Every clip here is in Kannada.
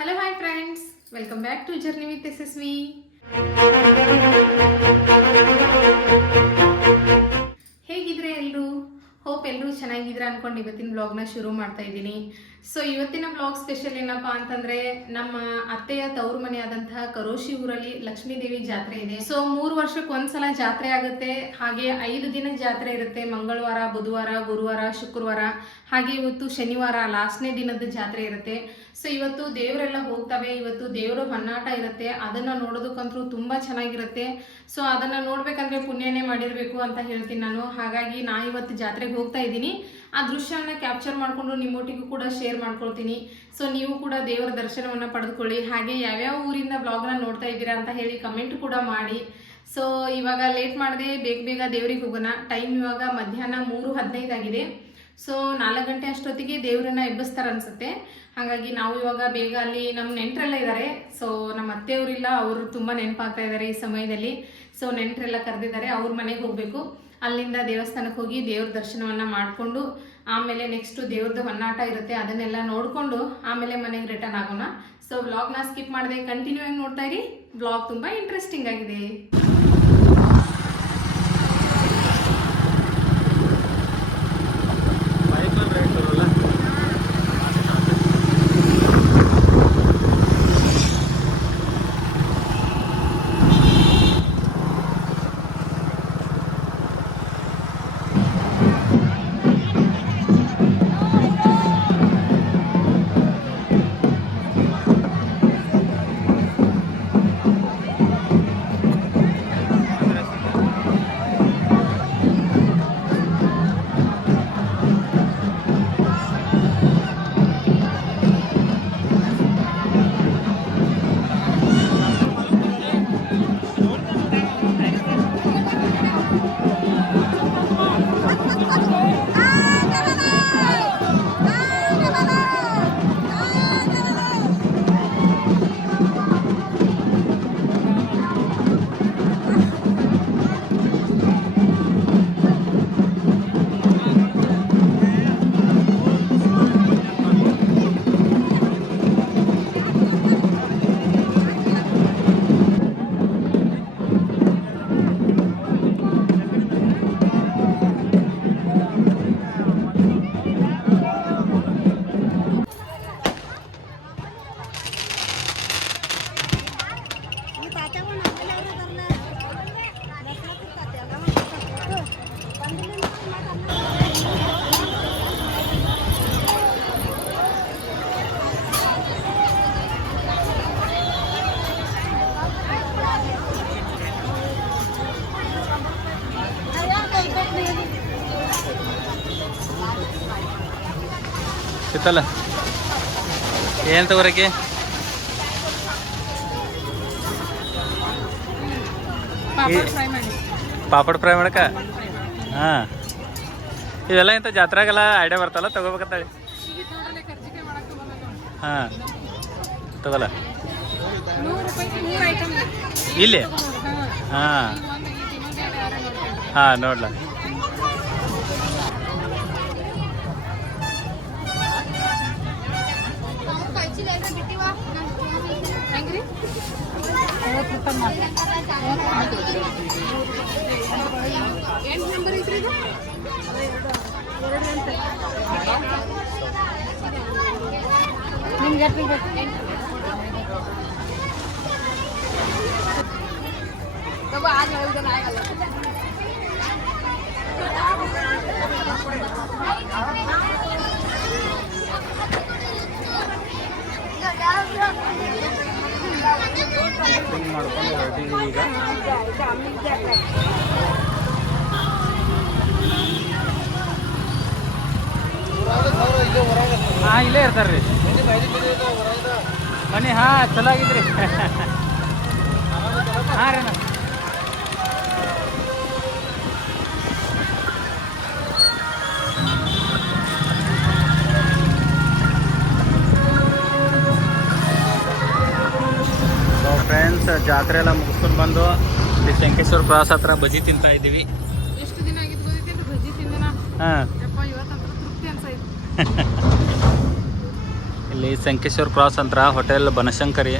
Hello hi friends, welcome back to journey with Yashasvi. ಹೇಗಿದ್ರೆ ಎಲ್ಲರೂ? ಹೋಪ್ ಎಲ್ಲರೂ ಚೆನ್ನಾಗಿದ್ರೆ ಅನ್ಕೊಂಡು ಇವತ್ತಿನ ಬ್ಲಾಗ್ನ ಶುರು ಮಾಡ್ತಾ ಇದ್ದೀನಿ. ಸೊ ಇವತ್ತಿನ ಬ್ಲಾಗ್ ಸ್ಪೆಷಲ್ ಏನಪ್ಪಾ ಅಂತಂದ್ರೆ, ನಮ್ಮ ಅತ್ತೆಯ ತವರು ಮನೆ ಆದಂತಹ ಕರೋಶಿ ಊರಲ್ಲಿ ಲಕ್ಷ್ಮೀ ದೇವಿ ಜಾತ್ರೆ ಇದೆ. ಸೊ 3 ವರ್ಷಕ್ಕೆ ಒಂದ್ಸಲ ಜಾತ್ರೆ ಆಗುತ್ತೆ. ಹಾಗೆ 5 ದಿನ ಜಾತ್ರೆ ಇರುತ್ತೆ. ಮಂಗಳವಾರ, ಬುಧವಾರ, ಗುರುವಾರ, ಶುಕ್ರವಾರ, ಹಾಗೆ ಇವತ್ತು ಶನಿವಾರ ಲಾಸ್ಟ್ನೇ ದಿನದ ಜಾತ್ರೆ ಇರುತ್ತೆ. ಸೊ ಇವತ್ತು ದೇವರೆಲ್ಲ ಹೋಗ್ತವೆ. ಇವತ್ತು ದೇವರು ಹೊನ್ನಾಟ ಇರುತ್ತೆ. ಅದನ್ನ ನೋಡೋದಕ್ಕಂತೂ ತುಂಬಾ ಚೆನ್ನಾಗಿರುತ್ತೆ. ಸೊ ಅದನ್ನ ನೋಡ್ಬೇಕಂದ್ರೆ ಪುಣ್ಯನೇ ಮಾಡಿರ್ಬೇಕು ಅಂತ ಹೇಳ್ತೀನಿ ನಾನು. ಹಾಗಾಗಿ ನಾ ಇವತ್ತು ಜಾತ್ರೆಗೆ ಹೋಗ್ತಾ ಇದ್ದೀನಿ. ಆ ದೃಶ್ಯವನ್ನ ಕ್ಯಾಪ್ಚರ್ ಮಾಡಿಕೊಂಡು ನಿಮ್ಮೊಟ್ಟಿಗೂ ಕೂಡ ಶೇರ್ ಮಾಡ್ಕೊಳ್ತೀನಿ. ಸೊ ನೀವು ಕೂಡ ದೇವರ ದರ್ಶನವನ್ನ ಪಡೆದುಕೊಳ್ಳಿ. ಹಾಗೆ ಯಾವ್ಯಾವ ಊರಿಂದ ಬ್ಲಾಗ್ನ ನೋಡ್ತಾ ಇದ್ದೀರಾ ಅಂತ ಹೇಳಿ ಕಮೆಂಟ್ ಕೂಡ ಮಾಡಿ. ಸೊ ಇವಾಗ ಲೇಟ್ ಮಾಡದೆ ಬೇಗ ದೇವ್ರಿಗೆ ಹೋಗೋಣ. ಟೈಮ್ ಇವಾಗ ಮಧ್ಯಾಹ್ನ 3:15 ಆಗಿದೆ. ಸೊ 4 ಗಂಟೆ ಅಷ್ಟೊತ್ತಿಗೆ ದೇವರನ್ನ ಎಬ್ಬಿಸ್ತಾರೆ ಅನ್ಸುತ್ತೆ. ಹಾಗಾಗಿ ನಾವು ಇವಾಗ ಬೇಗ ಅಲ್ಲಿ ನಮ್ಮ ನೆಂಟರೆಲ್ಲ ಇದ್ದಾರೆ. ಸೊ ನಮ್ಮ ಅತ್ತೆಯವರಿಲ್ಲ, ಅವರು ತುಂಬ ನೆನಪಾಗ್ತಾ ಇದ್ದಾರೆ ಈ ಸಮಯದಲ್ಲಿ. ಸೊ ನೆಂಟರೆಲ್ಲ ಕರೆದಿದ್ದಾರೆ, ಅವ್ರ ಮನೆಗೆ ಹೋಗಬೇಕು. ಅಲ್ಲಿಂದ ದೇವಸ್ಥಾನಕ್ಕೆ ಹೋಗಿ ದೇವ್ರ ದರ್ಶನವನ್ನು ಮಾಡಿಕೊಂಡು ಆಮೇಲೆ ನೆಕ್ಸ್ಟು ದೇವ್ರದ್ದು ಹೊನ್ನಾಟ ಇರುತ್ತೆ, ಅದನ್ನೆಲ್ಲ ನೋಡಿಕೊಂಡು ಆಮೇಲೆ ಮನೆಗೆ ರಿಟರ್ನ್ ಆಗೋಣ. ಸೊ ವ್ಲಾಗ್ನ ಸ್ಕಿಪ್ ಮಾಡದೆ ಕಂಟಿನ್ಯೂ ಆಗಿ ನೋಡ್ತಾ ಇರಿ. ವ್ಲಾಗ್ ತುಂಬ ಇಂಟ್ರೆಸ್ಟಿಂಗ್ ಆಗಿದೆ. ಸಿತ್ತಲ್ಲ ಏನು ತಗೋರಕ್ಕೆ? ಪಾಪಡ್ ಫ್ರೈ ಮಾಡಕ? ಹಾಂ, ಇವೆಲ್ಲ ಇಂಥ ಜಾತ್ರೆಗೆಲ್ಲ ಐಡಿಯಾ ಬರ್ತಲ್ಲ, ತಗೋಬೇಕಂತ. ಹಾಂ ತಗೋಲ್ಲ ಇಲ್ಲಿ? ಹಾಂ ಹಾಂ ನೋಡ್ಲ. ಮಾಡ್ಕೊಂಡು ಹೊರಟಿದ್ದೀವಿ ಈಗ. ಹಾಂ ಇಲ್ಲೇ ಇರ್ತಾರೆ ರೀ ಮನೆ. ಹಾಂ ಚಲೋ ಆಗಿದ್ರಿ. ಹಾಂ ರೀ ನಾನು ಫ್ರೆಂಡ್ಸ್ ಜಾತ್ರೆ ಎಲ್ಲ ಮುಗಿಸ್ಕೊಂಡು ಬಂದು ಇಲ್ಲಿ ಶಂಕೇಶ್ವರ ಕ್ರಾಸ್ ಹತ್ರ ಬಜ್ಜಿ ತಿಂತಾ ಇದ್ದೀವಿ. ಎಷ್ಟು ದಿನ ಆಗಿದ್ದು ಗೊತ್ತೈತೆ ಬಜ್ಜಿ ತಿಂದನ? ಹಾಂ ಯಪ್ಪ ಇವತ್ತಂತೂ ತೃಪ್ತಿ ಅನ್ಸೈತೆ. ಇಲ್ಲಿ ಸಂಕೇಶ್ವರ ಕ್ರಾಸ್ ಅಂತ ಹೋಟೆಲ್ ಬನಶಂಕರಿ.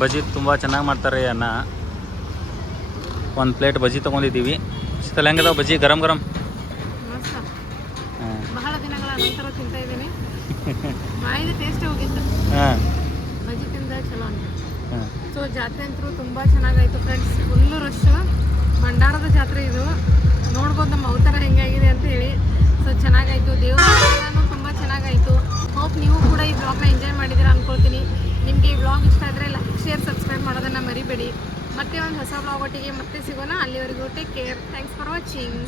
ಬಜ್ಜಿ ತುಂಬ ಚೆನ್ನಾಗಿ ಮಾಡ್ತಾರೆ ಅನ್ನ. ಒಂದು ಪ್ಲೇಟ್ ಬಜ್ಜಿ ತೊಗೊಂಡಿದ್ದೀವಿ. ಶೀತಲ್ ಹೆಂಗದಾವ ಬಜ್ಜಿ ಗರಂ ಗರಂ? ಮಸ್ತ್. ಬಹಳ ದಿನಗಳ ನಂತರ ತಿಂತಾ ಇದ್ದೀನಿ. ಬಾಯಿಗೆ ಟೇಸ್ಟ್ ಹೋಗಿತ್ತು. ಹಾಂ ಬಜ್ಜಿ ತಿಂದ ಚಲೋ ಅಂತ. ಹಾಂ ಸೊ ಜಾತ್ರೆ ಅಂತೂ ತುಂಬ ಚೆನ್ನಾಗಾಯಿತು ಫ್ರೆಂಡ್ಸ್. Full rush. ಭಂಡಾರದ ಜಾತ್ರೆ ಇದು. ನೋಡ್ಬೋದು ನಮ್ಮ ಅವತಾರ ಹೆಂಗಾಗಿದೆ ಅಂತ ಹೇಳಿ. ಸೊ ಚೆನ್ನಾಗಾಯಿತು. ದೇವಸ್ಥಾನನೂ ತುಂಬ ಚೆನ್ನಾಗಾಯಿತು. ಹೋಪ್ ನೀವು ಕೂಡ ಈ ಬ್ಲಾಗ್ನ ಎಂಜಾಯ್ ಮಾಡಿದ್ದೀರಾ ಅಂದ್ಕೊಳ್ತೀನಿ. ನಿಮಗೆ ಈ ಬ್ಲಾಗ್ ಇಷ್ಟ ಆದರೆ ಲೈಕ್ ಶೇರ್ ಸಬ್ಸ್ಕ್ರೈಬ್ ಮಾಡೋದನ್ನು ಮರಿಬೇಡಿ. ಮತ್ತೆ ಒಂದು ಹೊಸ ಬ್ಲಾಗ್ ಒಟ್ಟಿಗೆ ಮತ್ತೆ ಸಿಗೋಣ. ಅಲ್ಲಿವರೆಗೂ take care. Thanks for watching.